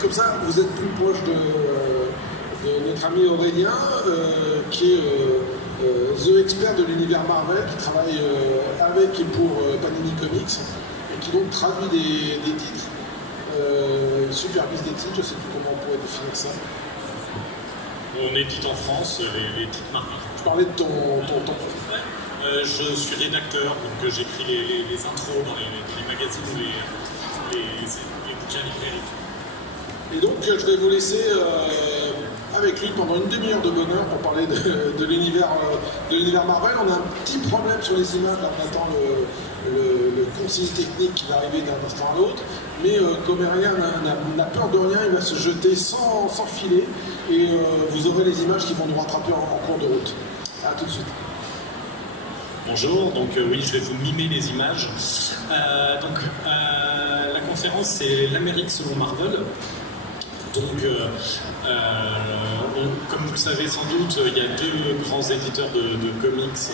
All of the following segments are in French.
comme ça, vous êtes plus proche de notre ami Aurélien, qui est the expert de l'univers Marvel, qui travaille avec et pour Panini Comics, et qui donc traduit des titres, supervise des titres, je ne sais plus comment on pourrait définir ça. On édite en France les titres Marvel. Je parlais de ton je suis rédacteur, donc j'écris les intros dans les magazines ou les bouquins librairies. Et donc je vais vous laisser avec lui pendant une demi-heure de bonheur pour parler de l'univers Marvel. On a un petit problème sur les images, là, on attend le conseiller technique qui va arriver d'un instant à l'autre, mais comme Aurélien n'a peur de rien, il va se jeter sans filet, et vous aurez les images qui vont nous rattraper en cours de route. A tout de suite. Bonjour, donc oui, je vais vous mimer les images. La conférence, c'est l'Amérique selon Marvel. Donc, comme vous le savez sans doute, il y a deux grands éditeurs de comics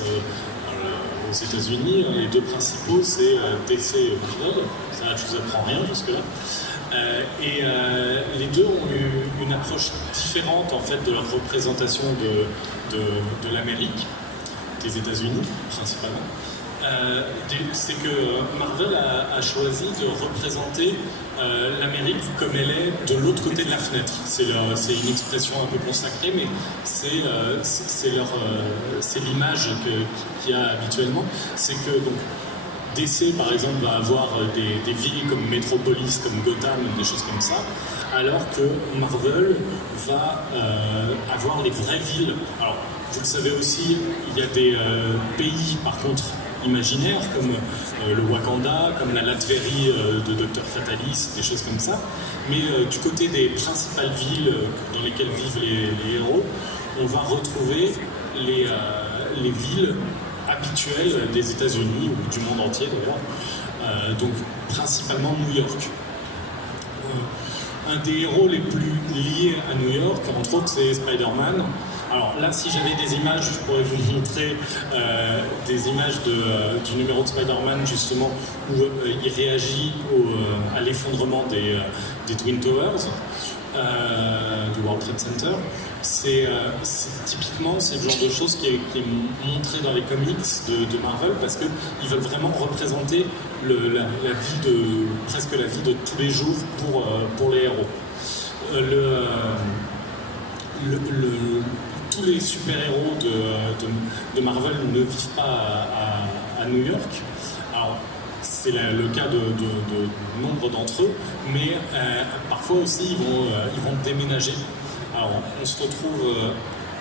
aux États-Unis. Les deux principaux, c'est DC et Marvel. Ça, je vous apprends rien jusque-là. Les deux ont eu une approche différente en fait de leur représentation de l'Amérique, des États-Unis principalement. C'est que Marvel a choisi de représenter l'Amérique comme elle est de l'autre côté de la fenêtre. C'est une expression un peu consacrée, mais c'est l'image qu'il y a habituellement. C'est que donc, DC, par exemple, va avoir des villes comme Metropolis, comme Gotham, des choses comme ça, alors que Marvel va avoir les vraies villes. Alors, vous le savez aussi, il y a des pays, par contre, imaginaires, comme le Wakanda, comme la Latverie de Dr. Fatalis, des choses comme ça. Mais du côté des principales villes dans lesquelles vivent les héros, on va retrouver les villes habituelles des États-Unis ou du monde entier d'ailleurs, donc principalement New York. Un des héros les plus liés à New York, entre autres, c'est Spider-Man. Alors là, si j'avais des images, je pourrais vous montrer des images du numéro de Spider-Man, justement, où il réagit à l'effondrement des Twin Towers, du World Trade Center. C'est typiquement, c'est le genre de choses qui est montré dans les comics de Marvel, parce qu'ils veulent vraiment représenter presque la vie de tous les jours pour les héros. Tous les super-héros de Marvel ne vivent pas à New York. Alors, c'est le cas de nombre d'entre eux, mais parfois aussi ils vont déménager. Alors, on se retrouve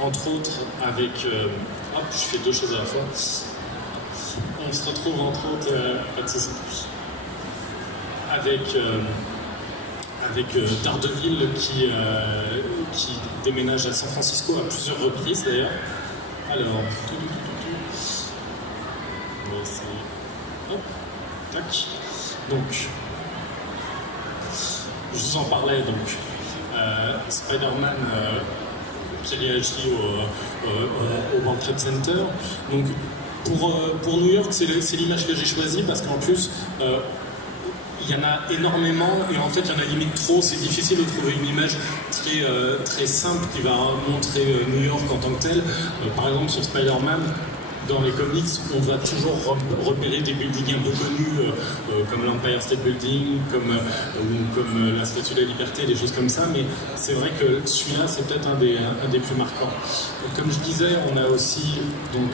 entre autres avec... je fais deux choses à la fois. On se retrouve entre autres avec Daredevil qui déménage à San Francisco à plusieurs reprises d'ailleurs. Alors, on va essayer. Hop, tac. Donc, je vous en parlais donc. Spider-Man qui réagit au World Trade Center. Donc, pour New York, c'est l'image que j'ai choisie parce qu'en plus, il y en a énormément et en fait il y en a limite trop. C'est difficile de trouver une image très simple qui va montrer New York en tant que tel. Par exemple sur Spider-Man, dans les comics, on va toujours repérer des buildings un peu connus comme l'Empire State Building, comme la Statue de la Liberté, des choses comme ça, mais c'est vrai que celui-là c'est peut-être un des plus marquants. Donc, comme je disais, on a aussi donc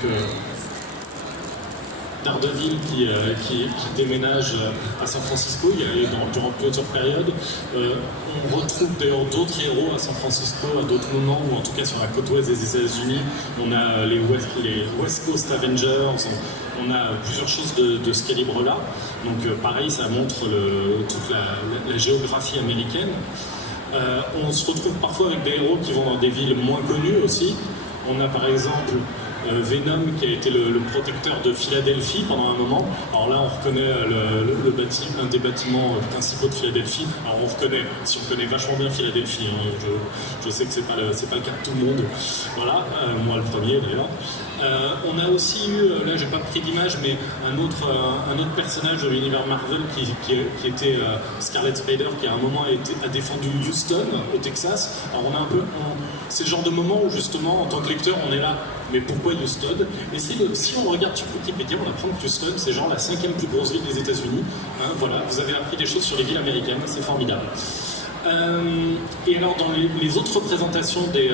Daredevil qui déménage à San Francisco durant plusieurs périodes. On retrouve d'ailleurs d'autres héros à San Francisco à d'autres moments, ou en tout cas sur la côte ouest des États-Unis. On a les West Coast Avengers, on a plusieurs choses de ce calibre-là. Donc pareil, ça montre toute la géographie américaine. On se retrouve parfois avec des héros qui vont dans des villes moins connues aussi. On a par exemple Venom qui a été le protecteur de Philadelphie pendant un moment. Alors là, on reconnaît un des bâtiments principaux de Philadelphie. Alors on reconnaît, si on connaît vachement bien Philadelphie, hein, je sais que c'est pas le cas de tout le monde. Voilà, moi le premier d'ailleurs. On a aussi eu, là j'ai pas pris d'image, mais un autre personnage de l'univers Marvel qui était Scarlet Spider, qui à un moment a défendu Houston au Texas. Alors on a c'est le genre de moment où justement en tant que lecteur on est là, mais pourquoi Houston? Et si on regarde sur Wikipédia, on apprend que Houston c'est genre la 5e plus grosse ville des États-Unis. Hein, voilà, vous avez appris des choses sur les villes américaines, c'est formidable. Et alors dans les autres représentations de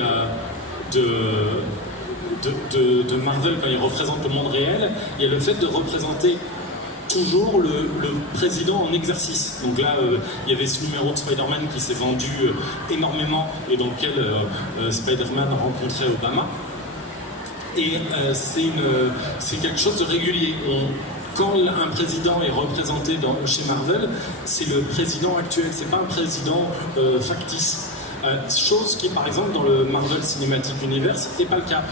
Marvel quand il représente le monde réel, il y a le fait de représenter toujours le président en exercice. Donc là, il y avait ce numéro de Spider-Man qui s'est vendu énormément et dans lequel Spider-Man rencontrait Obama. Et c'est quelque chose de régulier. Quand un président est représenté chez Marvel, c'est le président actuel, c'est pas un président factice. Chose qui, par exemple, dans le Marvel Cinematic Universe, n'était pas le cas.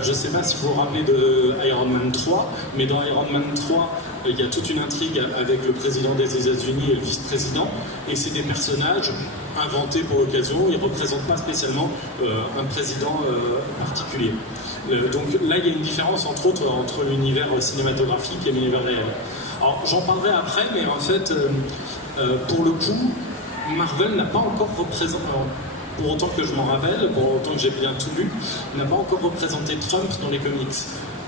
Je ne sais pas si vous vous rappelez de Iron Man 3, mais dans Iron Man 3, il y a toute une intrigue avec le président des États-Unis et le vice-président, et c'est des personnages inventés pour l'occasion, ils ne représentent pas spécialement un président particulier. Donc là, il y a une différence, entre autres, entre l'univers cinématographique et l'univers réel. Alors, j'en parlerai après, mais en fait, pour le coup, Marvel n'a pas encore représenté, pour autant que je m'en rappelle, pour autant que j'ai bien tout lu, n'a pas encore représenté Trump dans les comics.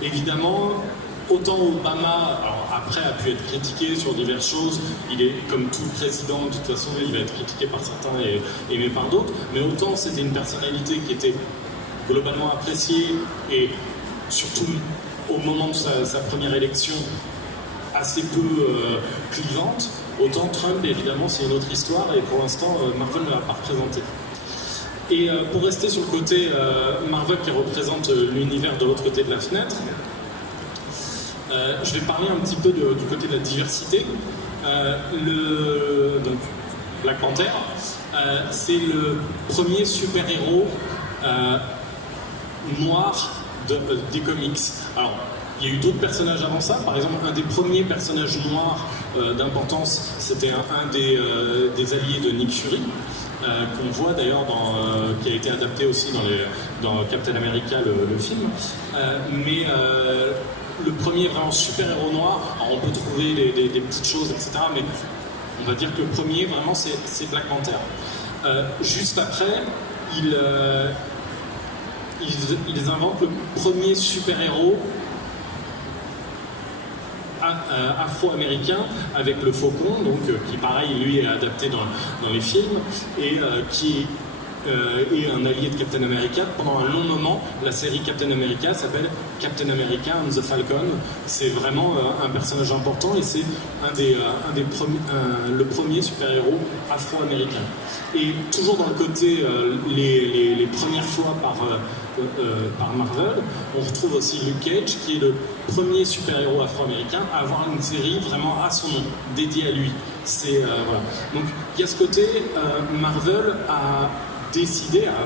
Évidemment, autant Obama, alors après, a pu être critiqué sur diverses choses, il est comme tout président, de toute façon, il va être critiqué par certains et aimé par d'autres, mais autant c'était une personnalité qui était globalement appréciée et surtout au moment de sa première élection, assez peu clivante. Autant Trump, évidemment, c'est une autre histoire et pour l'instant, Marvel ne l'a pas représenté. Et pour rester sur le côté Marvel qui représente l'univers de l'autre côté de la fenêtre, je vais parler un petit peu du côté de la diversité. Donc, Black Panther, c'est le premier super-héros noir des comics. Alors, il y a eu d'autres personnages avant ça. Par exemple, un des premiers personnages noirs d'importance, c'était un des alliés de Nick Fury, qu'on voit d'ailleurs qui a été adapté aussi dans Captain America, le film. Mais le premier vraiment super-héros noir, alors on peut trouver des petites choses, etc. Mais on va dire que le premier, vraiment, c'est Black Panther. Juste après, ils inventent le premier super-héros afro-américain avec le Faucon, donc qui pareil lui est adapté dans les films et qui est un allié de Captain America. Pendant un long moment, la série Captain America s'appelle Captain America and the Falcon. C'est vraiment un personnage important et c'est le premier super-héros afro-américain. Et toujours dans le côté les premières fois par Marvel, on retrouve aussi Luke Cage qui est le premier super-héros afro-américain à avoir une série vraiment à son nom, dédiée à lui. Voilà. Donc il y a ce côté, Marvel a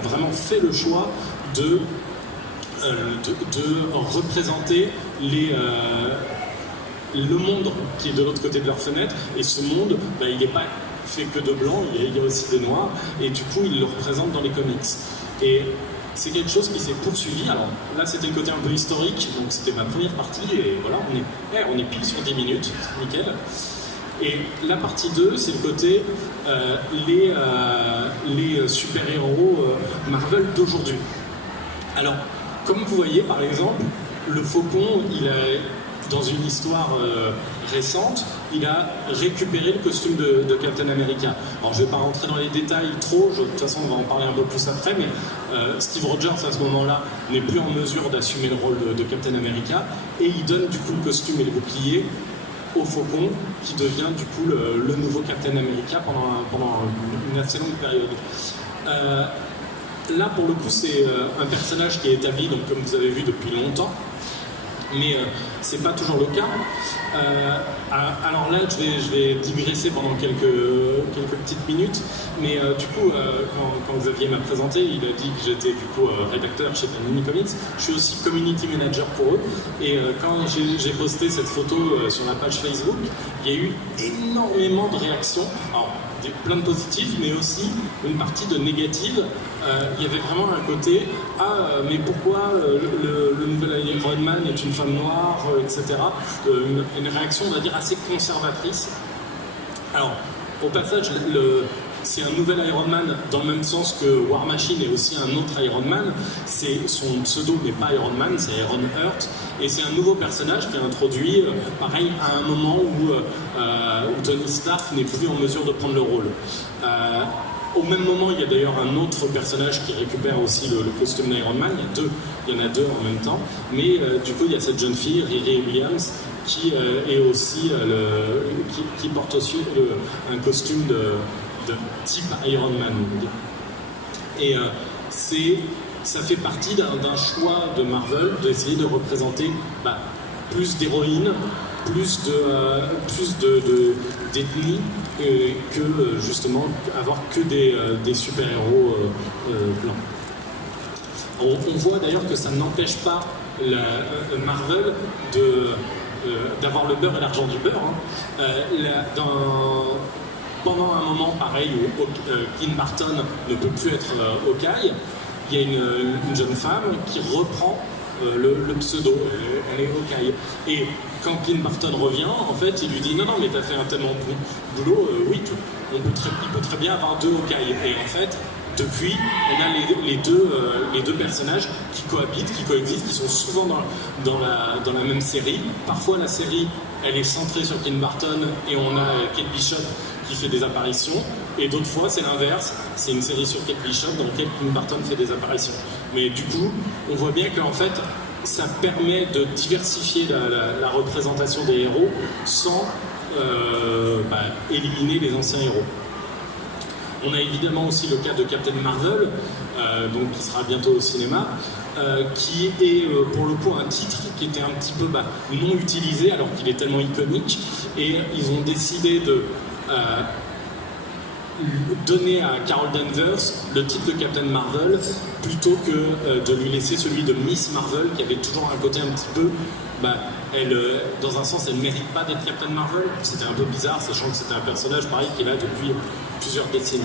vraiment fait le choix de représenter le monde qui est de l'autre côté de leur fenêtre, et ce monde, il n'est pas fait que de blancs, il y a aussi des noirs, et du coup ils le représentent dans les comics. Et c'est quelque chose qui s'est poursuivi. Alors là c'était le côté un peu historique, donc c'était ma première partie, et voilà, on est pile sur 10 minutes, nickel. Et la partie 2, c'est le côté les super-héros Marvel d'aujourd'hui. Alors, comme vous voyez, par exemple, le Faucon, dans une histoire récente, il a récupéré le costume de Captain America. Alors, je ne vais pas rentrer dans les détails trop, de toute façon, on va en parler un peu plus après, mais Steve Rogers, à ce moment-là, n'est plus en mesure d'assumer le rôle de Captain America, et il donne du coup le costume et le bouclier au Faucon, qui devient du coup le nouveau Captain America pendant une assez longue période. Là, pour le coup, c'est un personnage qui est établi, donc, comme vous avez vu, depuis longtemps. Mais c'est pas toujours le cas. Alors là, je vais digresser pendant quelques petites minutes. Mais du coup, quand Xavier m'a présenté, il a dit que j'étais du coup rédacteur chez Panini Comics. Je suis aussi community manager pour eux. Et quand j'ai posté cette photo sur la page Facebook, il y a eu énormément de réactions. Alors, plein de positives, mais aussi une partie de négatives. Il y avait vraiment un côté mais pourquoi le nouvel Iron Man est une femme noire, etc. Une réaction, on va dire, assez conservatrice. Alors, au passage, c'est un nouvel Iron Man dans le même sens que War Machine est aussi un autre Iron Man. Son pseudo n'est pas Iron Man, c'est Iron Heart. Et c'est un nouveau personnage qui est introduit, pareil, à un moment où Tony Stark n'est plus en mesure de prendre le rôle. Au même moment, il y a d'ailleurs un autre personnage qui récupère aussi le costume d'Iron Man. Il y en a deux en même temps. Mais du coup, il y a cette jeune fille, Riri Williams, qui est aussi qui porte aussi un costume de type Iron Man. Et ça fait partie d'un choix de Marvel d'essayer de représenter plus d'héroïnes, plus d'ethnie que justement avoir que des super-héros blancs. On voit d'ailleurs que ça n'empêche pas Marvel d'avoir le beurre et l'argent du beurre. Pendant un moment pareil où Clint Barton ne peut plus être Hawkeye, il y a une jeune femme qui reprend le pseudo, elle est Hawkeye. Et quand Clint Barton revient, en fait, il lui dit non, mais t'as fait un tellement bon boulot, oui, il peut très bien avoir deux Hawkeye. Et en fait, depuis, on a les deux personnages qui cohabitent, qui coexistent, qui sont souvent dans la même série. Parfois, la série, elle est centrée sur Clint Barton et on a Kate Bishop qui fait des apparitions. Et d'autres fois, c'est l'inverse. C'est une série sur Kate Bishop dans laquelle Clint Barton fait des apparitions. Mais du coup, on voit bien qu'en fait, ça permet de diversifier la représentation des héros sans éliminer les anciens héros. On a évidemment aussi le cas de Captain Marvel, donc qui sera bientôt au cinéma, qui est pour le coup un titre qui était un petit peu non utilisé alors qu'il est tellement iconique. Et ils ont décidé de donner à Carol Danvers le titre de Captain Marvel plutôt que de lui laisser celui de Miss Marvel qui avait toujours un côté un petit peu dans un sens elle ne mérite pas d'être Captain Marvel. C'était un peu bizarre sachant que c'était un personnage pareil qui est là depuis plusieurs décennies.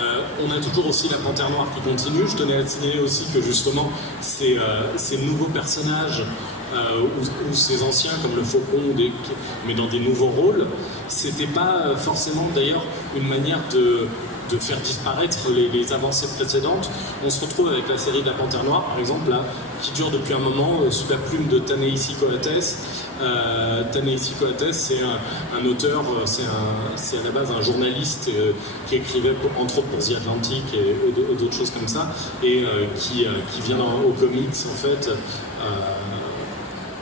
On a toujours aussi la Panthère Noire qui continue. Je tenais à signaler aussi que justement ces nouveaux personnages ou ces anciens comme le Faucon, mais dans des nouveaux rôles, c'était pas forcément d'ailleurs une manière de faire disparaître les avancées précédentes. On se retrouve avec la série de la Panthère Noire par exemple là, qui dure depuis un moment sous la plume de Ta-Nehisi Coates. Ta-Nehisi Coates, c'est un auteur, c'est à la base un journaliste qui écrivait entre autres pour The Atlantic et d'autres choses comme ça, et qui vient au comics en fait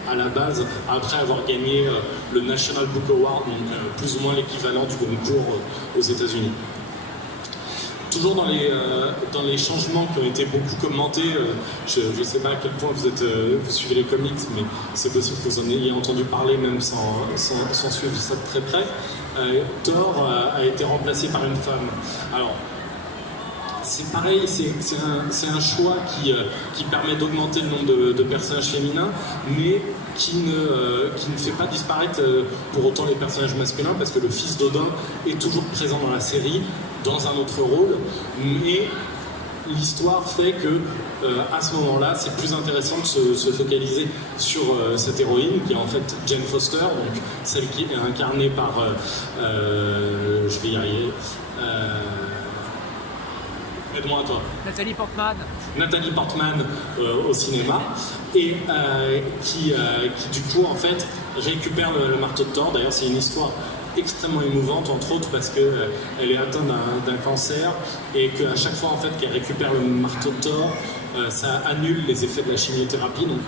à la base, après avoir gagné le National Book Award, donc plus ou moins l'équivalent du Goncourt aux États-Unis. Toujours dans les changements qui ont été beaucoup commentés, je ne sais pas à quel point vous suivez les comics, mais c'est possible que vous en ayez entendu parler même sans suivre ça de très près. Thor a été remplacé par une femme. Alors, c'est pareil, c'est un choix qui permet d'augmenter le nombre de personnages féminins, mais qui ne fait pas disparaître pour autant les personnages masculins, parce que le fils d'Odin est toujours présent dans la série, dans un autre rôle, mais l'histoire fait que à ce moment-là, c'est plus intéressant de se focaliser sur cette héroïne qui est en fait Jane Foster, donc celle qui est incarnée par je vais y arriver. Aide-moi toi. Nathalie Portman au cinéma, et qui du coup en fait récupère le marteau de Thor. D'ailleurs c'est une histoire extrêmement émouvante, entre autres parce qu'elle est atteinte d'un cancer et qu'à chaque fois en fait qu'elle récupère le marteau de Thor, ça annule les effets de la chimiothérapie. Donc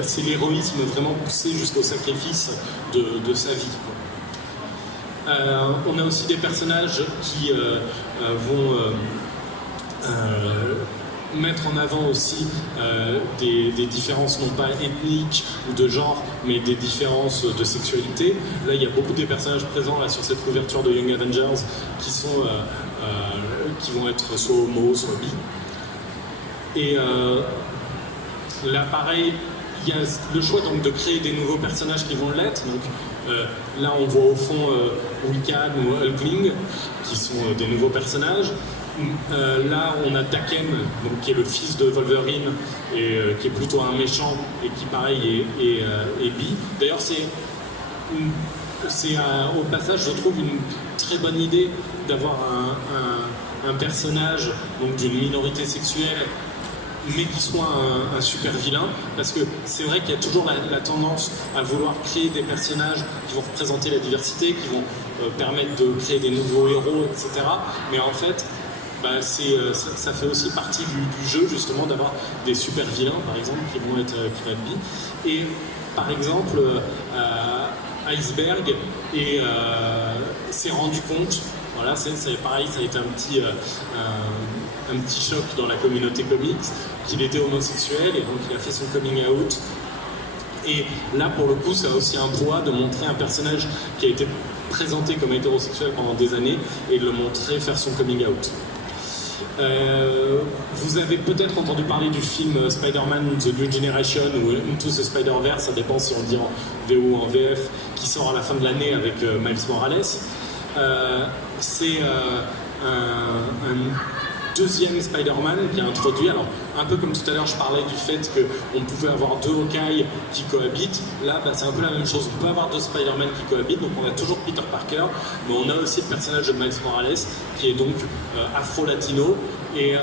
c'est l'héroïsme vraiment poussé jusqu'au sacrifice de sa vie, quoi. On a aussi des personnages qui vont mettre en avant aussi des différences non pas ethniques ou de genre, mais des différences de sexualité. Là, il y a beaucoup des personnages présents là, sur cette couverture de Young Avengers qui vont être soit homo, soit bi. Et là, pareil, il y a le choix donc, de créer des nouveaux personnages qui vont l'être. Donc, là, on voit au fond Wiccan ou Hulkling, qui sont des nouveaux personnages. Là, on a Daken, donc, qui est le fils de Wolverine, et qui est plutôt un méchant, et qui, pareil, est bi. D'ailleurs, c'est au passage, je trouve, une très bonne idée d'avoir un personnage d'une minorité sexuelle, mais qui soit un super vilain, parce que c'est vrai qu'il y a toujours la tendance à vouloir créer des personnages qui vont représenter la diversité, qui vont permettre de créer des nouveaux héros, etc. Mais en fait, ça fait aussi partie du jeu, justement, d'avoir des super vilains, par exemple, qui vont être bi. Et par exemple, Iceberg s'est rendu compte, voilà, c'est pareil, ça a été un petit choc dans la communauté comics, qu'il était homosexuel, et donc il a fait son coming out. Et là, pour le coup, ça a aussi un poids de montrer un personnage qui a été présenté comme hétérosexuel pendant des années, et de le montrer faire son coming out. Vous avez peut-être entendu parler du film Spider-Man The New Generation ou Into the Spider-Verse, ça dépend si on dit en VO ou en VF, qui sort à la fin de l'année avec Miles Morales. C'est un deuxième Spider-Man qui est introduit. Alors, un peu comme tout à l'heure, je parlais du fait qu'on pouvait avoir deux Hawkeye qui cohabitent. Là, c'est un peu la même chose. On peut avoir deux Spider-Man qui cohabitent. Donc, on a toujours Peter Parker, mais on a aussi le personnage de Miles Morales, qui est donc afro-latino et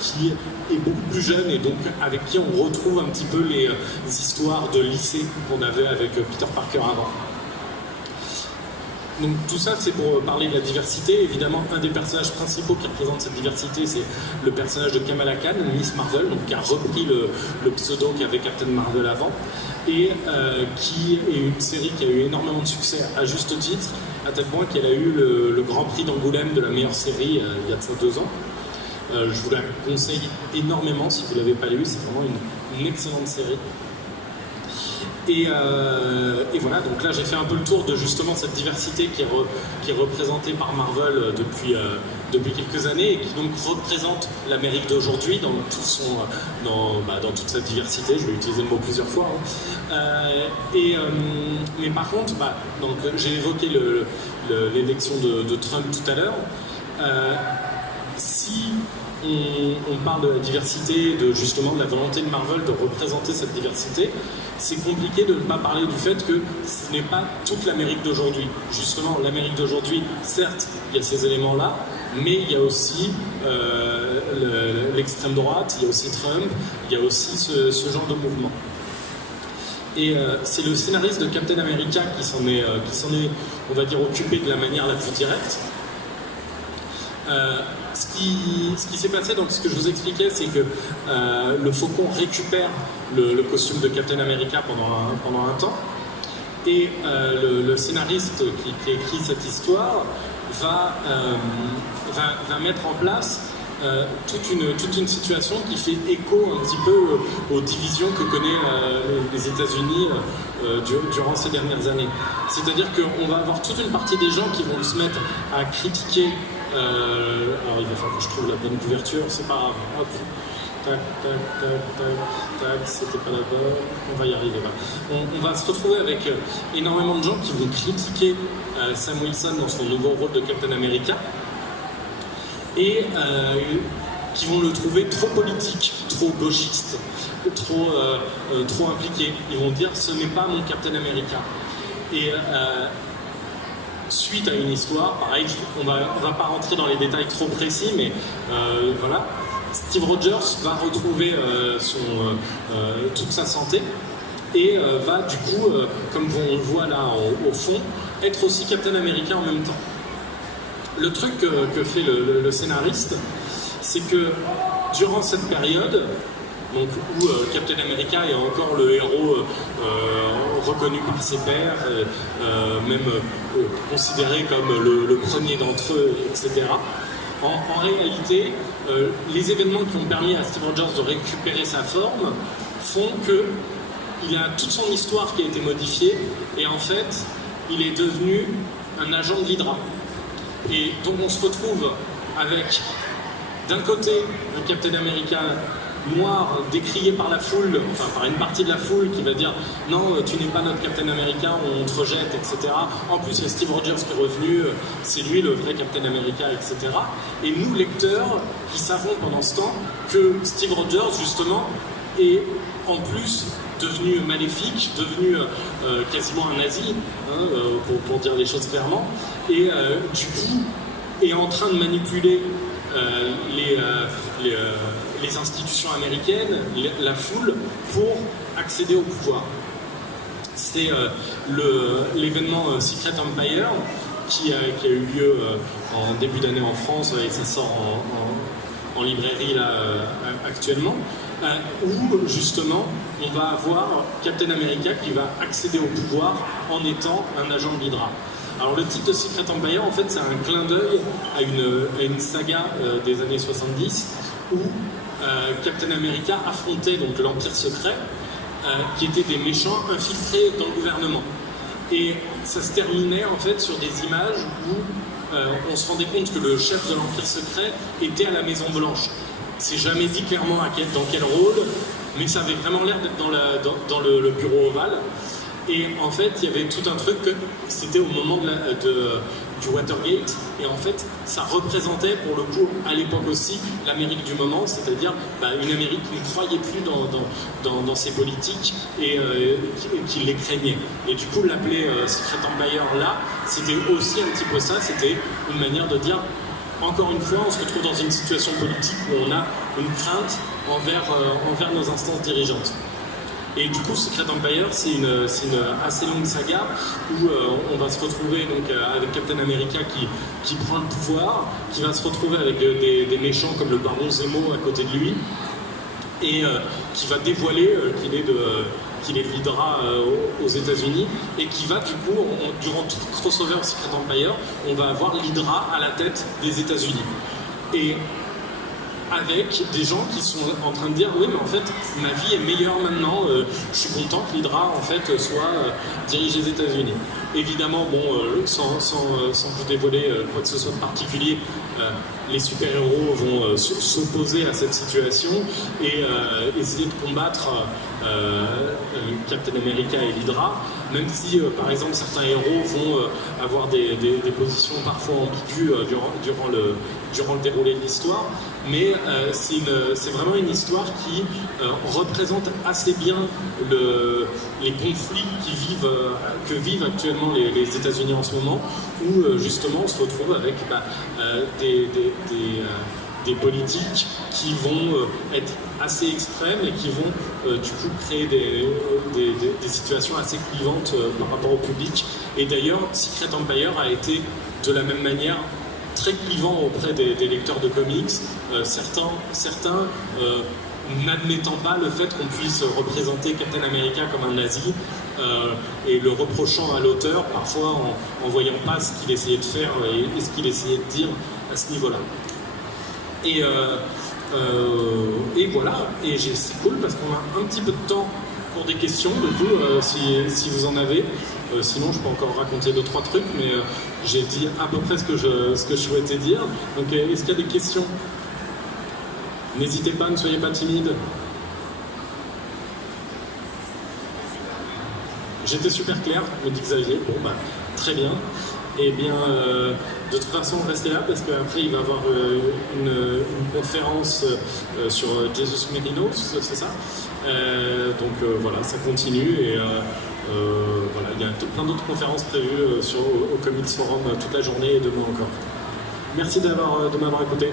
qui est beaucoup plus jeune, et donc avec qui on retrouve un petit peu les histoires de lycée qu'on avait avec Peter Parker avant. Donc tout ça, c'est pour parler de la diversité. Évidemment, un des personnages principaux qui représente cette diversité, c'est le personnage de Kamala Khan, Miss Marvel, donc, qui a repris le pseudo qu'avait Captain Marvel avant, et qui est une série qui a eu énormément de succès à juste titre, à tel point qu'elle a eu le Grand Prix d'Angoulême de la meilleure série il y a de ça 2 ans. Je vous la conseille énormément si vous ne l'avez pas lu, c'est vraiment une excellente série. Et voilà, donc là j'ai fait un peu le tour de justement cette diversité qui est représentée par Marvel depuis quelques années, et qui donc représente l'Amérique d'aujourd'hui dans toute sa diversité. Je vais utiliser le mot plusieurs fois. Mais par contre, donc, j'ai évoqué l'élection de Trump tout à l'heure. Si on parle de la diversité, justement de la volonté de Marvel de représenter cette diversité, c'est compliqué de ne pas parler du fait que ce n'est pas toute l'Amérique d'aujourd'hui. Justement, l'Amérique d'aujourd'hui, certes, il y a ces éléments-là, mais il y a aussi l'extrême droite, il y a aussi Trump, il y a aussi ce genre de mouvement. Et c'est le scénariste de Captain America qui s'en est, on va dire, occupé de la manière la plus directe. Ce qui s'est passé, donc ce que je vous expliquais, c'est que le Faucon récupère le costume de Captain America pendant un temps, et le scénariste qui écrit cette histoire va mettre en place toute une situation qui fait écho un petit peu aux divisions que connaissent les États-Unis durant ces dernières années. C'est-à-dire qu'on va avoir toute une partie des gens qui vont se mettre à critiquer. Alors il va falloir que je trouve la bonne couverture, c'est pas grave. Hop. Tac, tac, tac, tac, tac, c'était pas la bonne. On va y arriver. On va se retrouver avec énormément de gens qui vont critiquer Sam Wilson dans son nouveau rôle de Captain America, et qui vont le trouver trop politique, trop gauchiste, trop impliqué. Ils vont dire ce n'est pas mon Captain America. Et suite à une histoire, pareil, on va pas rentrer dans les détails trop précis, mais voilà, Steve Rogers va retrouver toute sa santé, et va du coup, comme on le voit là au fond, être aussi Captain America en même temps. Le truc que fait le scénariste, c'est que durant cette période, donc, où Captain America est encore le héros reconnu par ses pairs, même considéré comme le premier d'entre eux, etc., En réalité, les événements qui ont permis à Steve Rogers de récupérer sa forme font qu'il a toute son histoire qui a été modifiée, et en fait, il est devenu un agent de l'Hydra. Et donc on se retrouve avec, d'un côté, un Captain America noir décrié par la foule, enfin par une partie de la foule qui va dire non, tu n'es pas notre Captain America, on te rejette, etc. En plus, il y a Steve Rogers qui est revenu, c'est lui le vrai Captain America, etc. Et nous, lecteurs, qui savons pendant ce temps que Steve Rogers, justement, est en plus devenu maléfique, devenu quasiment un nazi, hein, pour dire les choses clairement, et du coup est en train de manipuler les institutions américaines, la foule, pour accéder au pouvoir. C'est l'événement Secret Empire qui a eu lieu en début d'année en France, et ça sort en librairie là, actuellement, où justement on va avoir Captain America qui va accéder au pouvoir en étant un agent de l'Hydra. Alors le titre de Secret Empire, en fait, c'est un clin d'œil à une saga des années 70 où Captain America affrontait donc l'Empire secret, qui étaient des méchants infiltrés dans le gouvernement. Et ça se terminait en fait sur des images où on se rendait compte que le chef de l'Empire secret était à la Maison Blanche. C'est jamais dit clairement dans quel rôle, mais ça avait vraiment l'air d'être dans le bureau ovale. Et en fait, il y avait tout un truc que c'était au moment du Watergate, et en fait, ça représentait pour le coup, à l'époque aussi, l'Amérique du moment, c'est-à-dire une Amérique qui ne croyait plus dans ses politiques et qui les craignait. Et du coup, l'appeler Secret Empire là, c'était aussi un petit peu ça, c'était une manière de dire, encore une fois, on se retrouve dans une situation politique où on a une crainte envers nos instances dirigeantes. Et du coup, Secret Empire, c'est une assez longue saga où on va se retrouver donc, avec Captain America qui prend le pouvoir, qui va se retrouver avec des méchants comme le Baron Zemo à côté de lui, et qui va dévoiler qu'il est de l'Hydra aux États-Unis, et qui va du coup, durant tout le crossover Secret Empire, on va avoir l'Hydra à la tête des États-Unis. Et avec des gens qui sont en train de dire oui, mais en fait ma vie est meilleure maintenant, je suis content que l'Hydra en fait soit dirigée aux États-Unis. Évidemment, bon, sans vous dévoiler quoi que ce soit de particulier, les super-héros vont s'opposer à cette situation et essayer de combattre Captain America et l'Hydra, même si par exemple certains héros vont avoir des positions parfois ambiguës durant le déroulé de l'histoire, mais c'est vraiment une histoire qui représente assez bien les conflits que vivent actuellement les États-Unis en ce moment, où justement on se retrouve avec des politiques qui vont être assez extrêmes et qui vont du coup créer des situations assez clivantes par rapport au public. Et d'ailleurs, Secret Empire a été de la même manière très clivant auprès des lecteurs de comics, certains n'admettant pas le fait qu'on puisse représenter Captain America comme un nazi, et le reprochant à l'auteur, parfois en voyant pas ce qu'il essayait de faire et ce qu'il essayait de dire à ce niveau-là. Et voilà, et c'est cool parce qu'on a un petit peu de temps pour des questions, du coup, si vous en avez. Sinon, je peux encore raconter 2-3 trucs, mais j'ai dit à peu près ce que je souhaitais dire. Donc, est-ce qu'il y a des questions? N'hésitez pas, ne soyez pas timide. J'étais super clair, me dit Xavier. Bon, bah, très bien. Eh bien, de toute façon, restez là parce qu'après, il va y avoir une conférence sur Jesus Merino, c'est ça. Donc voilà, ça continue et voilà, il y a plein d'autres conférences prévues au Comics Forum toute la journée et demain encore. Merci de m'avoir écouté.